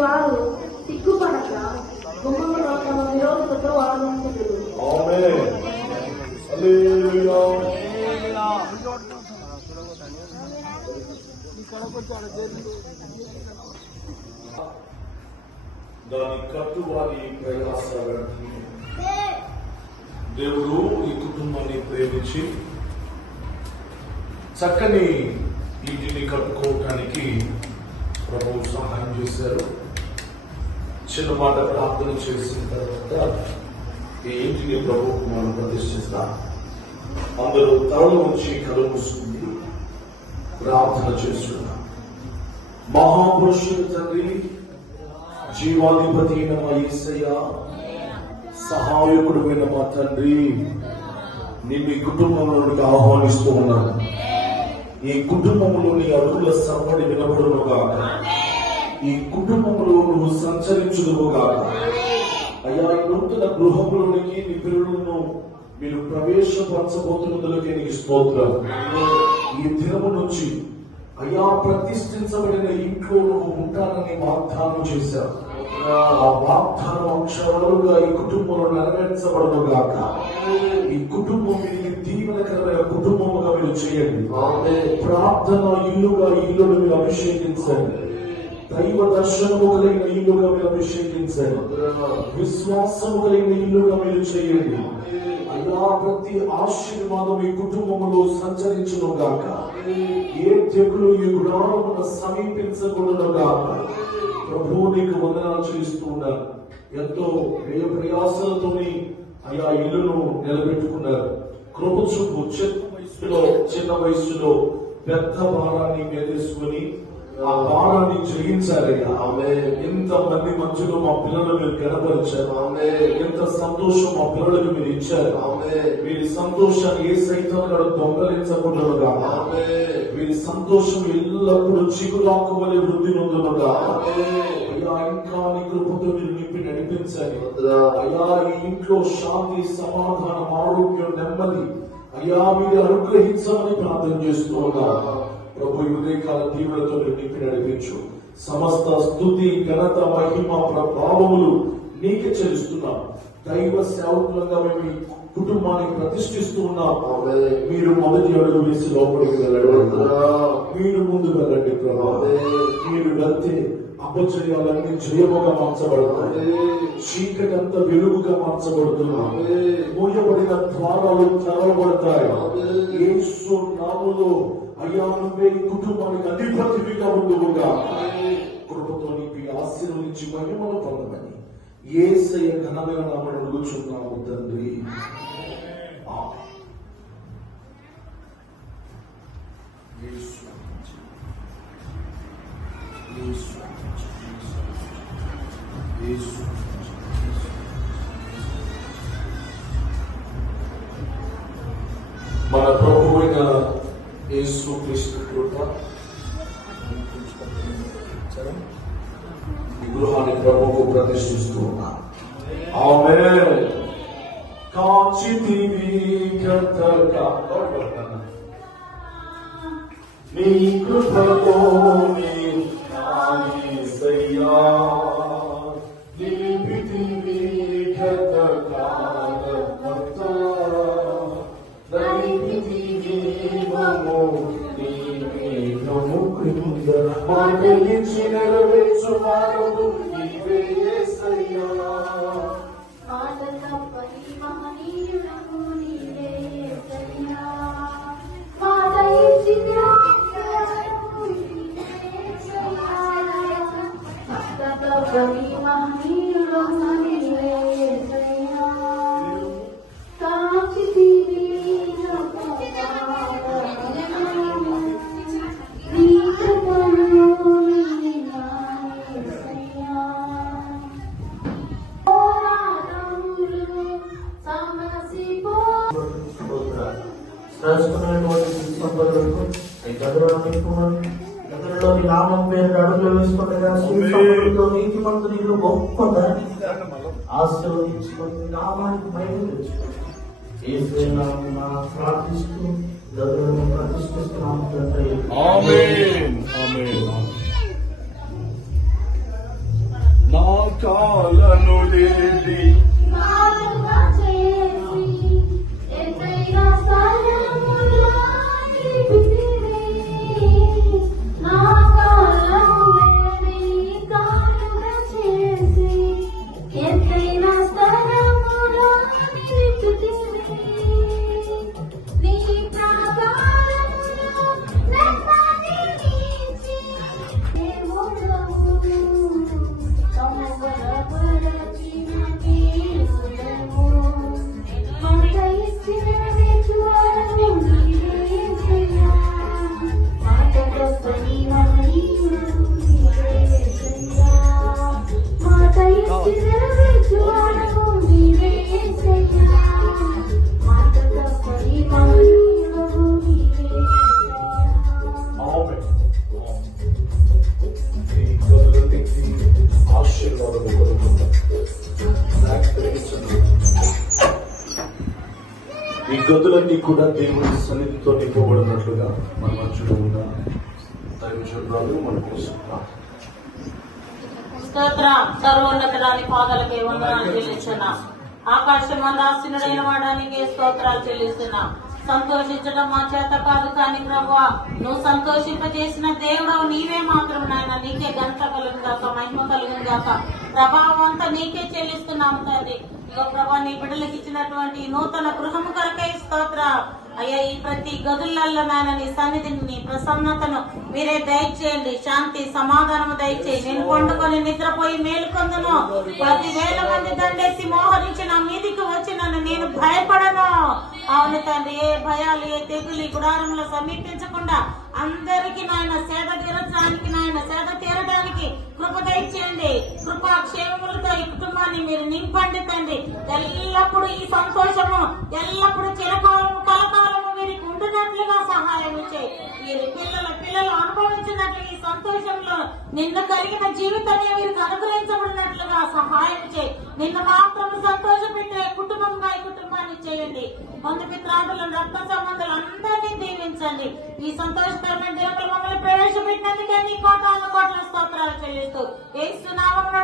వారు సిగ్గుపడక గుమ్మములో తమ విరోధులతో ఆనందించుదురు. దాని కట్టువారి ప్రయాస దేవుడు ఈ కుటుంబాన్ని ప్రేమించి చక్కని ఇంటిని కట్టుకోవటానికి ప్రభువు సహాయం చేశారు. చిన్న మాట ప్రార్థన చేసిన తర్వాత ఈ ఇంటిని ప్రభువుకు మనం ప్రతిష్ఠిస్తాం. అందరూ తరలు వచ్చి కళ్ళు మూసుకుంది ప్రార్థన చేస్తున్నాం. మహాపురుషుడు తండ్రి, జీవాధిపతి అయిన మా యేసయ్య, సహాయకుడమైన మా తండ్రి, నేను ఈ కుటుంబంలోనికి ఆహ్వానిస్తూ ఉన్నాను. ఈ కుటుంబంలోని అడుగుల సవ్వడి వినబడునుగాక, ఈ కుటుంబంలో నువ్వు సంచరించుదువుగాక. అయ్యా, ఈ నూతన గృహంలోనికి నీ పిల్లలను మీరు ప్రవేశపరచబోతున్నదులకే నీకు స్తోత్రం. ఈ దినము నుంచి అయ్యా, ప్రతిష్ఠించబడిన ఇంట్లో నువ్వు ఉంటానని వాగ్దానం చేశావు. ఆ వాగ్దానం అక్షరాలుగా ఈ కుటుంబంలో నెరవేర్చబడను గాక. ఈ కుటుంబం మీకు దీవెనకరమైన కుటుంబముగా మీరు చేయండి. ప్రార్థన ఇల్లుగా ఇల్లును మీరు అభిషేకించండి. దైవ దర్శనము కలిగిన ఇల్లుగా మీరు అభిషేకించండి. విశ్వాసము కలిగిన ఇల్లుగా మీరు చేయండి. అయ్యా, ప్రతి ఆశీర్వాదం ఈ కుటుంబంలో సంచరించును గాక. ఏ తెగులు ఈ గుడారమున సమీపించకూడదు గాక. ప్రభువు నీకు వందనాలు చేస్తూ ఉన్నాను. ఎంతో వ్యయ ప్రయాసాలతోని అయ్యా ఇల్లును నిలబెట్టుకున్నారు. కృప చూపు. చిన్న వయసులో పెద్ద భారాన్ని మీదేసుకుని ఆ భారాన్ని జయించారయ్యా. ఎంత మంది మధ్యలో మా పిల్లలు మీరు కనపరిచారు. ఎంత సంతోషం మా పిల్లలకు మీరు ఇచ్చారు. వీరి సంతోషాన్ని ఏ సైతం దొంగలించకూడదుగా. వీరి సంతోషం ఎల్లప్పుడూ చిగురాకుమని వృద్ధి నొందునుగా. అయ్యా, ఇంకా నీ కృపతో మీరు నింపి నడిపించాలి. అయ్యా, ఈ ఇంట్లో శాంతి, సమాధానం, ఆరోగ్యం, నెమ్మది అయ్యా మీరు అనుగ్రహించాలని ప్రార్థన చేస్తున్నా. ప్రభు ఉదయకాల తీవ్రతో నింపి నడిపించు. సమస్త స్తుతి, ఘనత, మహిమ, ప్రభావములు నీకే చెల్లిస్తున్నాం. దైవ సేవకులుగా మేము ఈ కుటుంబాన్ని ప్రతిష్ఠిస్తూ ఉన్నాం. మీరు మొదటి అడుగు వేసి లోపలికి వెళ్ళండి. మీరు ముందు వెళ్ళండి ప్రభా. మీరు వెళ్తే అపజయాలన్నీ జయముగా మార్చబడతాయి. చీకటంతా వెలుగుగా మార్చబడుతున్నాయి. మూయబడిన ద్వారాలు తెరవబడతాయి. యేసు నామములో అయ్యా, నువ్వే ఈ కుటుంబానికి అధిపతిగా ఉండుగా. కృపతో నీకు ఆశీర్వదించి మహిమను పొందమని యేసయ్య ఘనమైన నామమున అడుగుచున్నాము తండ్రి. మన ప్రభువైన యేసు క్రీస్తు కృప ఈ గృహాన్ని ప్రభువుకు ప్రతిష్ఠిస్తూ ఉన్నా. ఆమేన్. కాచితివి కర్తగా నీ కృపతో యేసయ్యా, నిలిపితివి కర్తకాలమంతా, దైవికి మము నీ మేఘము క్రింద మాట ఇచ్చి నెరవేర్చువాడు నీవే యేసయ్యా. మాట తప్పని మహనీయుడవు నీవే యేసయ్యా. మాట ఇచ్చి నెరవేర్చువాడు నీవే యేసయ్యా. మాట తప్పని మహనీయుడవు నీవే యేసయ్యా. కాచితివి గతంలోని నామం పేరు అడుగులు వేసుకుంటా నీతి మంత్రులు గొప్ప దాన్ని ఆశీర్వదించుకొని నామానికి బయట తెచ్చుకోండి. ప్రార్థిస్తూ గదులను ప్రతిష్ఠిస్తున్నాము తండ్రి. కనులేని నాలుగా చేసి ఎత్తైన స్థలములో నిలిపితివి. నా కాలములేని కానుగా చేసి ఎత్తైన స్థలములో నిలిపితివి. నీ ప్రాకారములో నెమ్మది నీచి దేవుడవు. సమబలపరచిన దేవుడవు. మాట ఇచ్చిన విశ్వాసము నీవే యేసయ్యా. మాట తప్పని మహనీయుడవు నీవే యేసయ్యా. మాట ఇచ్చిన విశ్వాసము నీవే యేసయ్యా. మాట తప్పని మహనీయుడవు నీవే యేసయ్యా. ఆమె ఈ గదులకి ఆశీర్వాదము కొనుక్కుందాం. ఈ గదులన్నీ కూడా దేవుని సన్నిధితో నింపబడినట్లుగా మన మధ్యలో ఉన్న దైవజనురాలు మన కోసం స్తోత్ర సర్వోన్నతురాని పాదాలకే వందనాలు చెల్లిస్తున్నా. ఆకాశమందాసీనుడైన వాడానికి స్తోత్రాలు చెల్లిస్తున్నా. సంతోషించడం మా చేత కాదు కానీ ప్రభువా, నువ్వు సంతోషింపజేసిన దేవుడవు నీవే మాత్రం నాయన. నీకే ఘనత కలుగును గాక, మహిమ కలుగును గాక, ప్రభావం అంతా నీకే చెల్లిస్తున్నాము తండ్రి. ఇగో ప్రభా, నీ బిడ్డలకు ఇచ్చినటువంటి నూతన గృహము కొరకై స్తోత్ర అయ్యా. ఈ ప్రతి గదులలో నాయన నీ సన్నిధిని, నీ ప్రసన్నతను మీరే దయచేయండి. శాంతి సమాధానము దయచేయండి. నేను పండుకొని నిద్రపోయి మేలుకొందును. 10,000 మంది దండేసి మోహరించి నా మీదికి వచ్చి నన్ను నేను భయపడను. అవును తండ్రి, ఏ భయాలు ఏ తెగులు ఈ గుడారంలో సమీపించకుండా అందరికి నాయన సేద తీరడానికి, నాయన సేద తీరడానికి కృప దయచేయండి. కృపాక్షేమములతో ఈ కుటుంబాన్ని మీరు నింపండి తండ్రి. ఎల్లప్పుడూ ఈ సంతోషము, ఎల్లప్పుడూ చిరకాలము కలకాలము వీరికి ఉంటున్నట్లుగా సహాయం చేయి. వీరి పిల్లలు అనుభవించినట్లు ఈ సంతోషంలో నిన్ను కలిగిన జీవితాన్ని వీరికి అనుగ్రహించబడినట్లుగా సహాయం చేయి. నిన్ను మాత్రం సంతోషపెట్టే కుటుంబంగా ఈ కుటుంబాన్ని చేయండి. బంధుమిత్రాదులను, రక్త సంబంధాలు అందరినీ దీవించండి. ఈ సంతోషకరమైన దేవుడు మమ్మల్ని ప్రవేశపెట్టినందుకే నీ కోటాను కోట్ల స్తోత్రాలు చెల్లిస్తూ యేసు నామమున